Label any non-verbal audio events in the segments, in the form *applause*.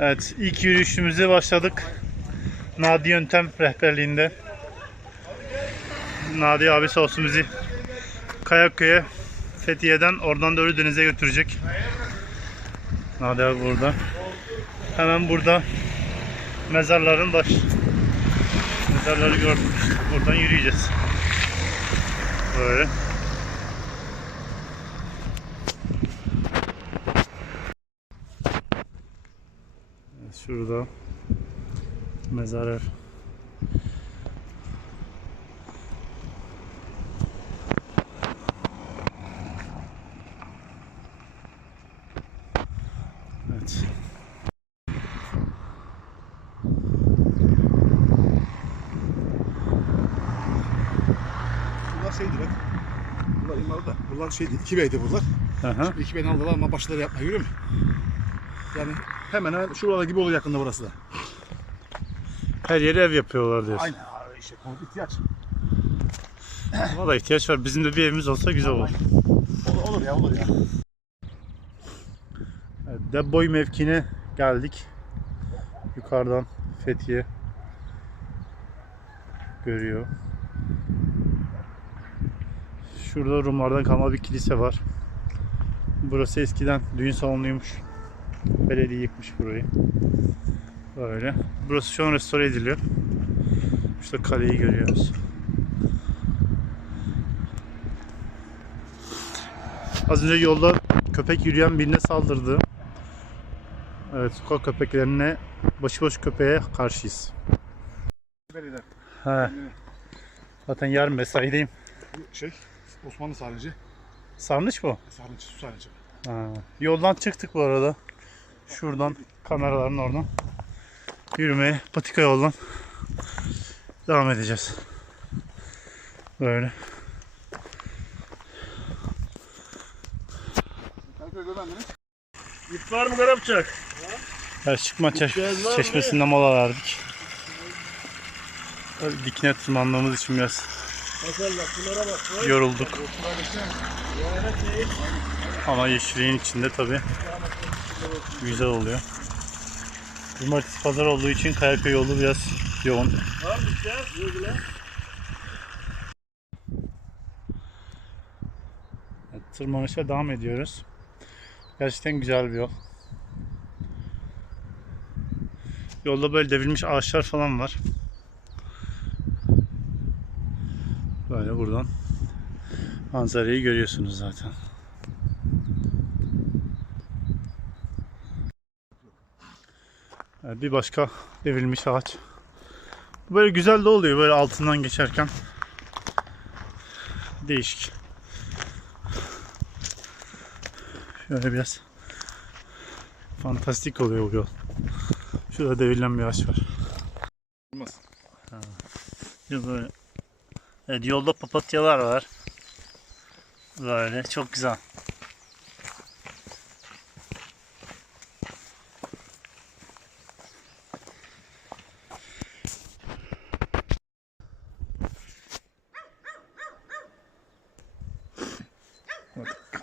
Evet, ilk yürüyüşümüze başladık. Nadi Yöntem rehberliğinde. Nadi abi sağ olsun bizi Kayakköy'e, Fethiye'den oradan da Ölüdeniz'e götürecek. Nadi abi burada. Hemen burada mezarların baş mezarları gördük. Buradan yürüyeceğiz. Böyle. Şurada mezar Evet. Bunlar şeydi bak. Bunlar imarda. Bunlar şeydi. iki beydi bunlar. Aha. Şimdi iki beyni aldılar ama başları yapma görüyor musun? Yani hemen hemen şuralarda gibi oluyor yakında burası da. Her yere ev yapıyorlar diyorsun. Aynen abi işte ihtiyaç. Valla ihtiyaç var. Bizim de bir evimiz olsa güzel olur. Olur, olur ya olur ya. Evet, Deboy mevkine geldik. Yukarıdan Fethiye görüyor. Şurada Rumlardan kalma bir kilise var. Burası eskiden düğün salonuymuş. Belediye yıkmış burayı. Böyle. Burası şu an restore ediliyor. İşte kaleyi görüyoruz. Az önce yolda köpek yürüyen birine saldırdı. Evet, sokak köpeklerine başıboş köpeğe karşıyız. He. Zaten yarın mesaideyim. Şey Osmanlı sarnıcı. Sarnıç mı? Sarnıcı, su sarnıcı. Ha. Yoldan çıktık bu arada. Şuradan kameraların oradan. Yürümeye patika yoldan devam edeceğiz. Böyle. İp var mı Karapçak? Her çıkma çeşmesinde mola verdik. Tabii dikine tırmandığımız için biraz yorulduk. Ama yeşilliğin içinde tabi güzel oluyor. Cumartesi pazar olduğu için Kayaköy yolu biraz yoğun. Evet, Tırmanışa devam ediyoruz. Gerçekten güzel bir yol. Yolda böyle devrilmiş ağaçlar falan var. Böyle buradan manzarayı görüyorsunuz zaten. Bir başka devrilmiş ağaç. Böyle güzel de oluyor böyle altından geçerken. Değişik. Şöyle biraz fantastik oluyor bu yol. Şurada devrilen bir ağaç var. Olmaz. Böyle. Evet, yolda papatyalar var. Böyle çok güzel.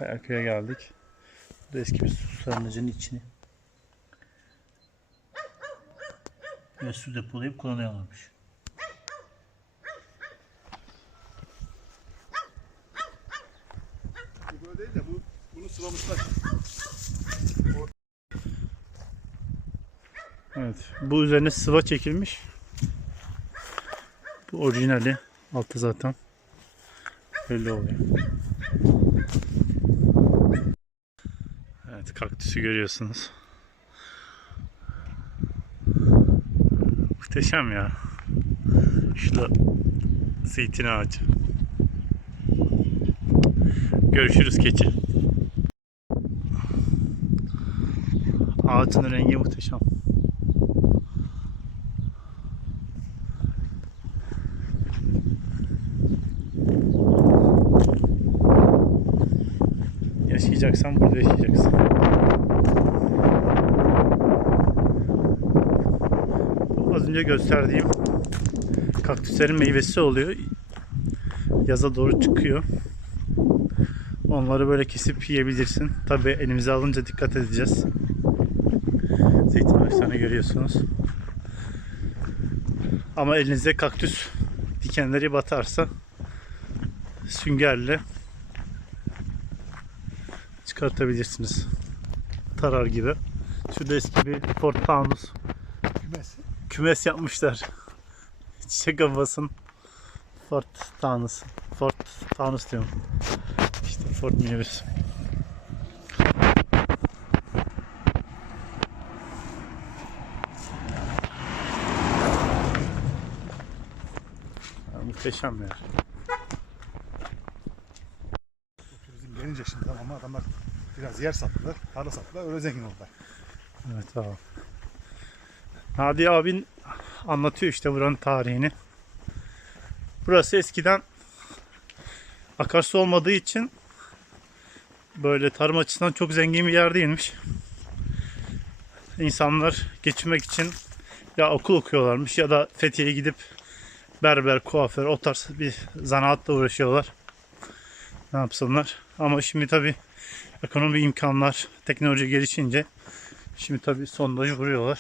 Kayaköy'e geldik. Bu da eski bir su sarnıcının içini. Ve su depolayıp kullanıyorlarmış. Bu böyle değil de bu bunu sıvamışlar. Evet. Bu üzerine sıva çekilmiş. Bu orijinali. Altı zaten. Belli oluyor. Evet kaktüsü görüyorsunuz. Muhteşem ya. Şurada zeytin ağacı. Görüşürüz keçi. Ağacın rengi muhteşem. Yaşayacaksan burada yaşayacaksın. Bu az önce gösterdiğim kaktüslerin meyvesi oluyor. Yaza doğru çıkıyor. Onları böyle kesip yiyebilirsin. Tabi elimize alınca dikkat edeceğiz. Zeytin ağaçlarını görüyorsunuz. Ama elinize kaktüs dikenleri batarsa süngerle çıkartabilirsiniz. Tarar gibi. Şurada eski bir Ford Taunus Kümes. yapmışlar. *laughs* Çiçek havasın Ford Taunus. Ford Taunus diyorum. İşte minibüs. Ya, muhteşem yer. Turizm gelince şimdi tamam ama adamlar biraz yer sattılar, tarla sattılar, öyle zengin oldular. Evet abi. Nadi abin anlatıyor işte buranın tarihini. Burası eskiden akarsu olmadığı için böyle tarım açısından çok zengin bir yer değilmiş. İnsanlar geçinmek için ya okul okuyorlarmış ya da Fethiye'ye gidip berber, kuaför o tarz bir zanaatla uğraşıyorlar. Ne yapsınlar? Ama şimdi tabi ekonomi imkanlar, teknoloji gelişince Şimdi tabii sondajı vuruyorlar.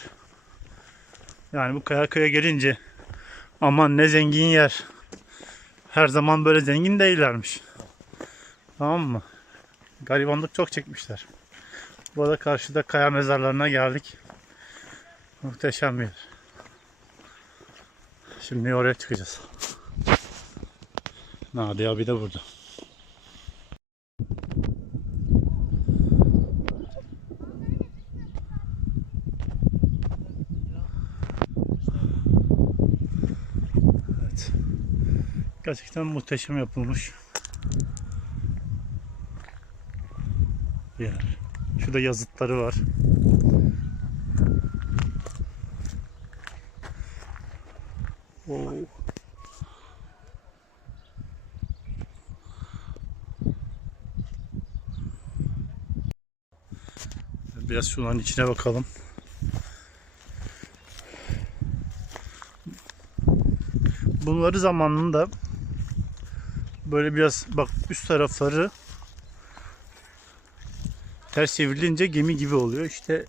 Yani bu Kayaköy'e gelince aman ne zengin yer. Her zaman böyle zengin değillermiş. Tamam mı? Garibanlık çok çekmişler. Bu arada karşıda kaya mezarlarına geldik. Muhteşem bir yer. Şimdi oraya çıkacağız. Nadi abi de burada. Evet. Gerçekten muhteşem yapılmış. Bir yer. Şurada yazıtları var. Oo. Biraz şunların içine bakalım. Bunları zamanında böyle biraz bak üst tarafları ters çevrilince gemi gibi oluyor. İşte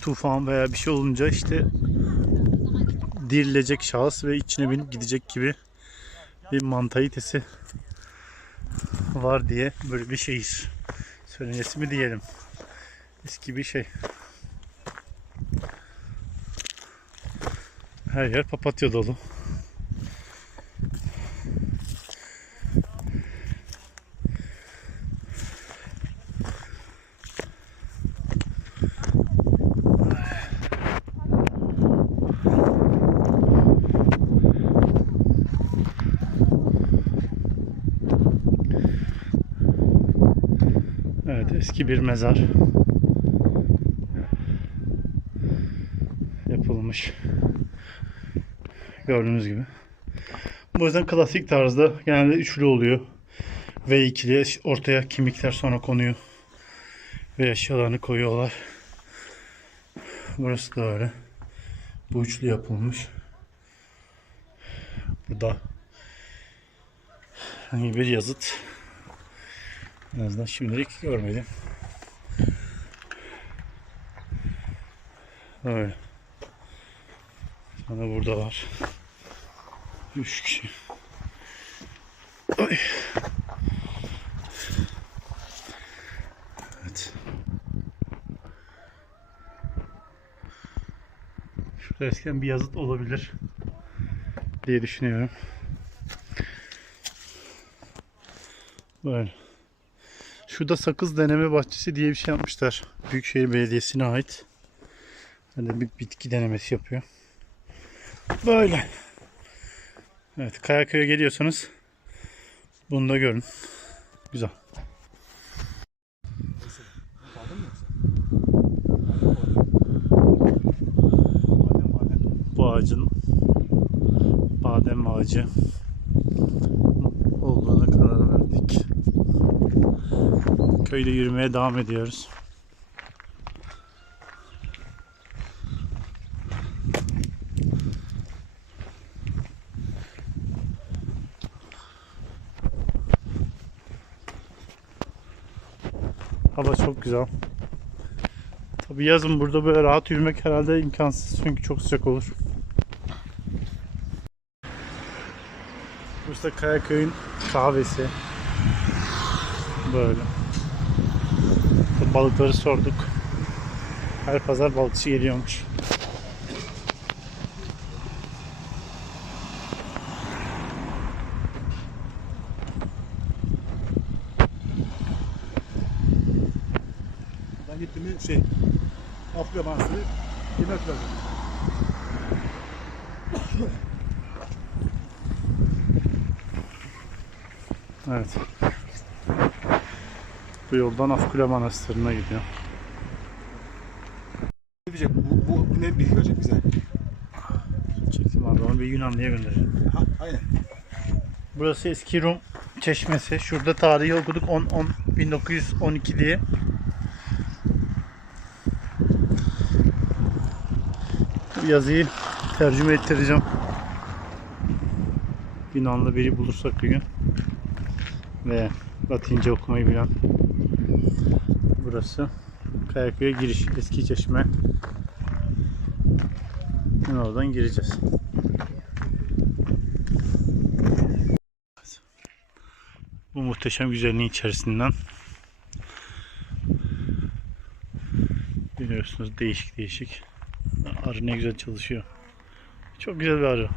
tufan veya bir şey olunca işte dirilecek şahıs ve içine binip gidecek gibi bir mantalitesi var diye böyle bir şehir söylencesi mi diyelim. Eski bir şey. Her yer papatya dolu. Bir mezar. Yapılmış. Gördüğünüz gibi. Bu yüzden klasik tarzda genelde üçlü oluyor. Ve ikili ortaya kimlikler sonra konuyor. Ve eşyalarını koyuyorlar. Burası da öyle. Bu üçlü yapılmış. Burada herhangi bir yazıt en azından şimdilik görmedim. Öyle. Sonra burada var. Üç kişi. Ay. Evet. Şurada eskiden bir yazıt olabilir diye düşünüyorum. Böyle. Şurada sakız deneme bahçesi diye bir şey yapmışlar. Büyükşehir Belediyesi'ne ait. Hani bir bitki denemesi yapıyor. Böyle. Evet, Kayaköy'e geliyorsanız bunu da görün. Güzel. Bu ağacın badem ağacı olduğuna karar verdik. Köyde yürümeye devam ediyoruz. Hava çok güzel. Tabi yazın burada böyle rahat yürümek herhalde imkansız çünkü çok sıcak olur. Bursa Kayaköy'ün kahvesi. Böyle. Balıkları sorduk. Her pazar balıkçı geliyormuş. Ben gittim mi şey. Afrika Manastırı yemek lazım. Evet. Bu yoldan Afkule Manastırı'na gidiyor. Ne diyecek? Bu, bu ne bilgi verecek bize? Çektim abi onu bir Yunanlı'ya göndereceğim. Ha, aynen. Burası eski Rum çeşmesi. Şurada tarihi okuduk 10, 10 1912 diye. Yazıyı tercüme ettireceğim. Yunanlı biri bulursak bir gün. Ve Latince okumayı bilen. Burası. Kayaköy'e giriş. Eski çeşme. Şimdi oradan gireceğiz. bu muhteşem güzelliğin içerisinden biliyorsunuz değişik değişik arı ne güzel çalışıyor çok güzel bir arı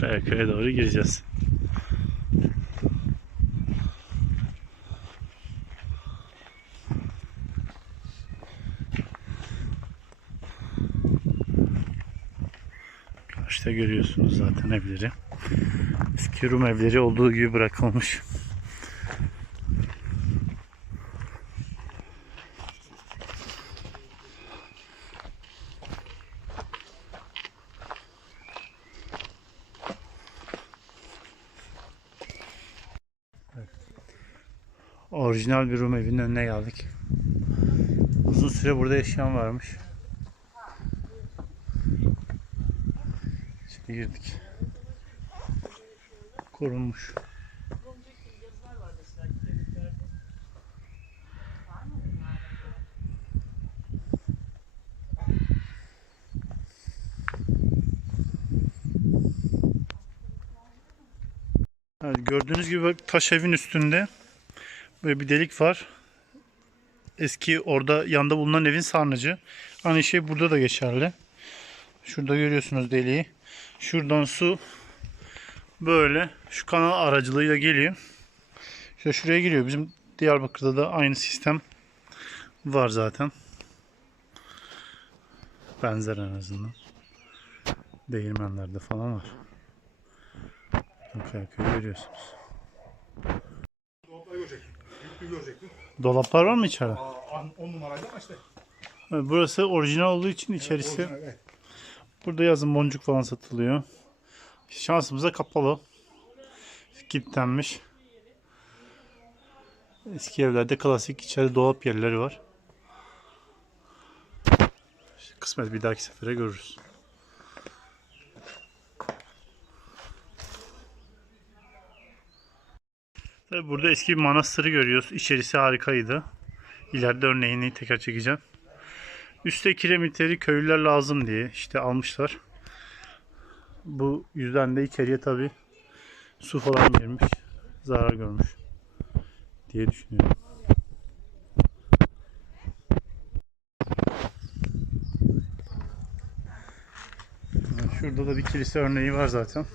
Kayaköy'e doğru gireceğiz Karşıda görüyorsunuz zaten evleri. Eski Rum evleri olduğu gibi bırakılmış. Orijinal bir Rum evinin önüne geldik. Uzun süre burada yaşayan varmış. İçeri girdik. Korunmuş. Gördüğünüz gibi taş evin üstünde böyle bir delik var. Eski orada yanda bulunan evin sarnıcı. Aynı şey burada da geçerli. Şurada görüyorsunuz deliği. Şuradan su böyle şu kanal aracılığıyla geliyor. İşte şuraya giriyor. Bizim Diyarbakır'da da aynı sistem var zaten. Benzer en azından. Değirmenlerde falan var. Kayaköy'ü görüyorsunuz. Görecektim. Dolaplar var mı içeride? Aa, 10 numaraydı ama işte. Evet, Burası orijinal olduğu için içerisi Orijinal, evet. Burada yazın boncuk falan satılıyor. Şansımıza kapalı. Kilitlenmiş. Eski evlerde klasik içeride dolap yerleri var. İşte kısmet bir dahaki sefere görürüz. Tabii burada eski bir manastırı görüyoruz. İçerisi harikaydı. İleride örneğini tekrar çekeceğim. Üste kiremitleri köylüler lazım diye işte almışlar. Bu yüzden de içeriye tabi su falan girmiş. Zarar görmüş. Diye düşünüyorum. Şurada da bir kilise örneği var zaten.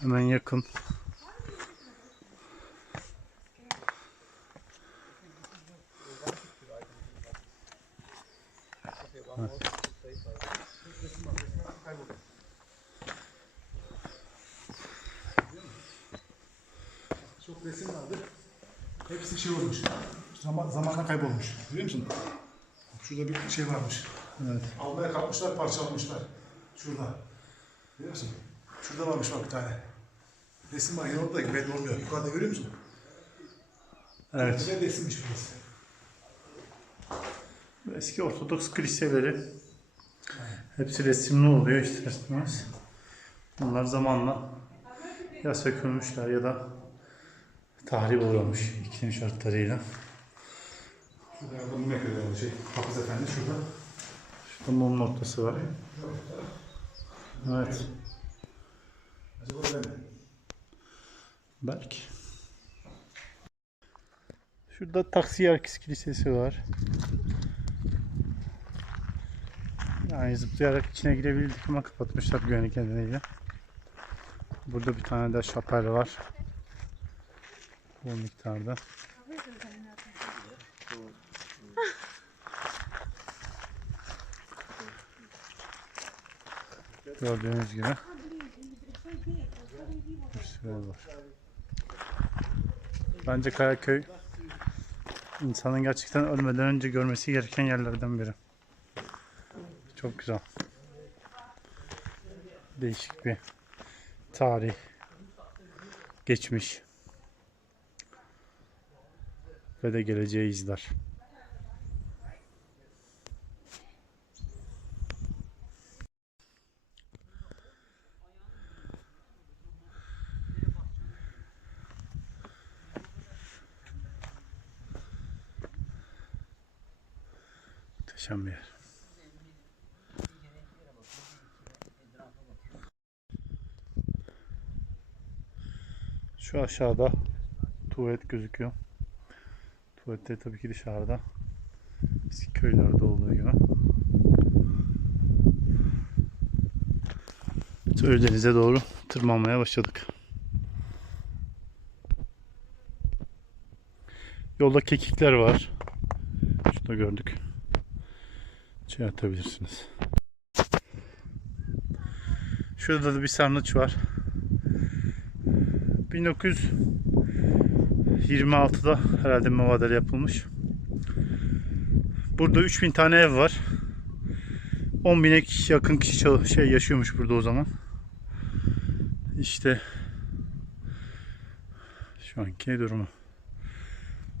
Hemen yakın. Çok resim vardı. Hepsi şey olmuş. Zaman, kaybolmuş. Biliyor musun? Şurada bir şey varmış. Evet. Almaya kalkmışlar, parçalamışlar. Şurada. Biliyor musun? Şurada varmış bak bir tane. Resim var yanında da belli olmuyor. Yukarıda görüyor musun? Evet. Güzel resimmiş burası. Eski Ortodoks kiliseleri hepsi resimli oluyor ister istemez. Bunlar zamanla ya sökülmüşler ya da tahrip uğramış iklim şartlarıyla. Şurada mum yakıyor şey. Hafız Efendi şurada. Şurada mum noktası var. Evet. Acaba öyle mi? Belki. Şurada Taksiyerkis Kilisesi var. Yani zıplayarak içine girebildik ama kapatmışlar güvenlik nedeniyle. Burada bir tane de şapel var. Bu miktarda. Gördüğünüz gibi bir sürü var. Bence Kayaköy insanın gerçekten ölmeden önce görmesi gereken yerlerden biri. Çok güzel. Değişik bir tarih, geçmiş ve de geleceği izler. Yer. Şu aşağıda tuvalet gözüküyor. Tuvaletleri tabii ki dışarıda. Eski köylerde olduğu gibi. Ölüdenize doğru tırmanmaya başladık. Yolda kekikler var. Şurada gördük. Şey atabilirsiniz. Şurada da bir sarnıç var. 1926'da herhalde muvadele yapılmış. Burada 3000 tane ev var. 10.000'e yakın kişi şey yaşıyormuş burada o zaman. İşte şu anki durumu.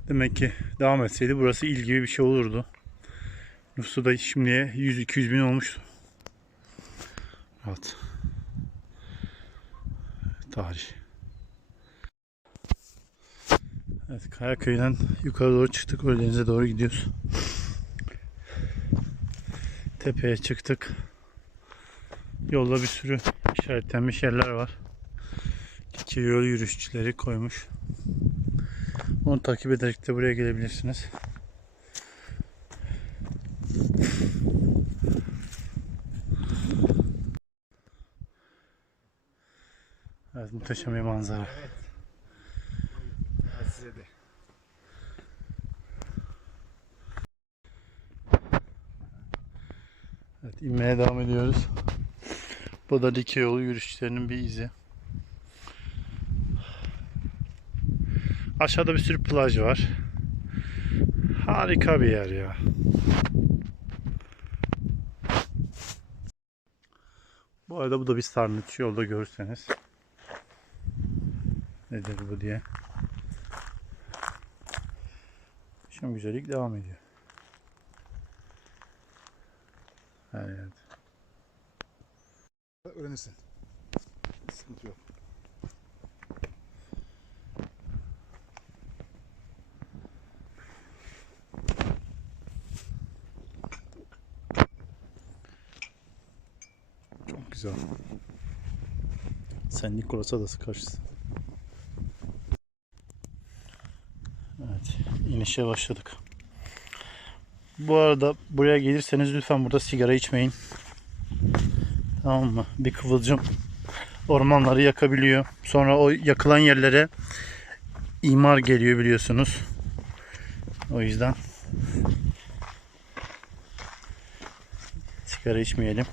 Demek ki devam etseydi burası il gibi bir şey olurdu. Nüfusu da şimdiye 100-200 bin olmuştu. Rahat. Tarih. Evet Kayaköy'den yukarı doğru çıktık. Ölüdeniz'e doğru gidiyoruz. Tepeye çıktık. Yolda bir sürü işaretlenmiş yerler var. İki yol yürüyüşçüleri koymuş. Onu takip ederek de buraya gelebilirsiniz. Evet muhteşem bir manzara. Size de. Evet inmeye devam ediyoruz. Bu da Likya yolu yürüyüşlerinin bir izi. Aşağıda bir sürü plaj var. Harika bir yer ya. Bu arada bu da bir sarnıç yolda görürseniz. Nedir bu diye. Şimdi güzellik devam ediyor. Her yerde. Öğrenirsin. Sıkıntı yok. Çok güzel. Sen Nikolas Adası karşısı. Evet, inişe başladık. Bu arada buraya gelirseniz lütfen burada sigara içmeyin. Tamam mı? Bir kıvılcım ormanları yakabiliyor. Sonra o yakılan yerlere imar geliyor biliyorsunuz. O yüzden sigara içmeyelim.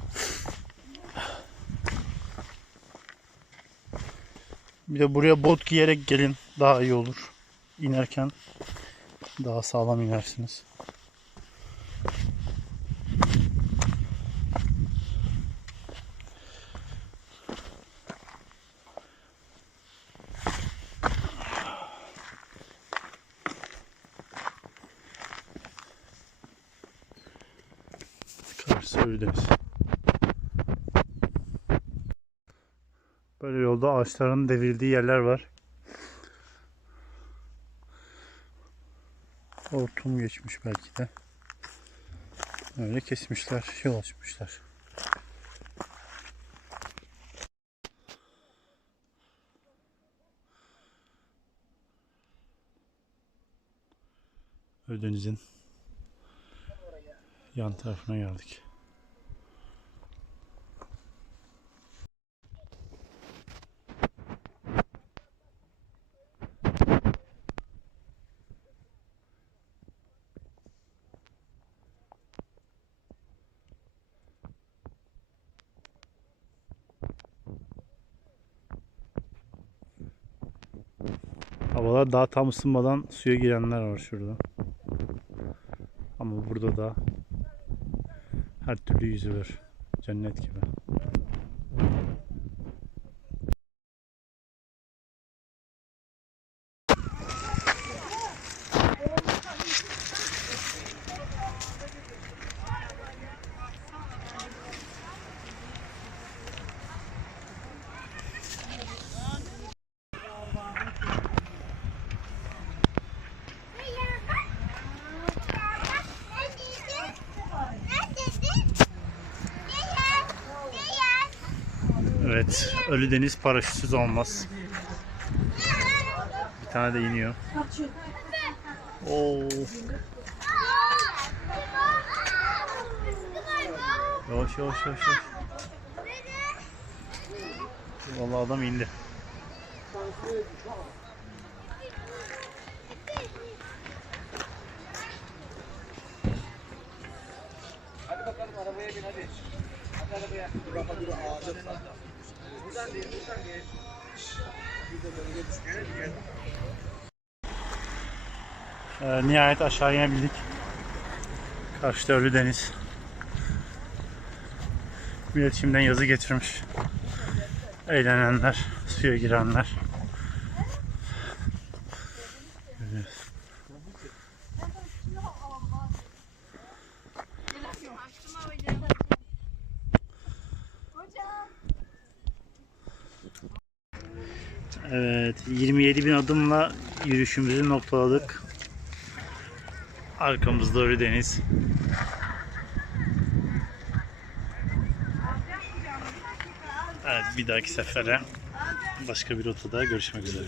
Bir de buraya bot giyerek gelin daha iyi olur. İnerken daha sağlam inersiniz. Karşısı Ölüdeniz. Böyle yolda ağaçların devrildiği yerler var. Hortum geçmiş belki de. Öyle kesmişler, yol açmışlar. Ölüdeniz'in yan tarafına geldik. Havalar daha tam ısınmadan suya girenler var şurada. Ama burada da her türlü yüzülür. Cennet gibi. Evet, Ölüdeniz paraşütsüz olmaz. Bir tane de iniyor. Oo, yavaş yavaş yavaş yavaş. Vallahi adam indi. Ee, nihayet aşağı inebildik. Karşıda Ölüdeniz. Millet şimdiden yazı getirmiş. Eğlenenler, suya girenler. Görüyoruz. Evet, 27 bin adımla yürüyüşümüzü noktaladık. Arkamızda Ölüdeniz. Evet, bir dahaki sefere başka bir rotada görüşmek üzere.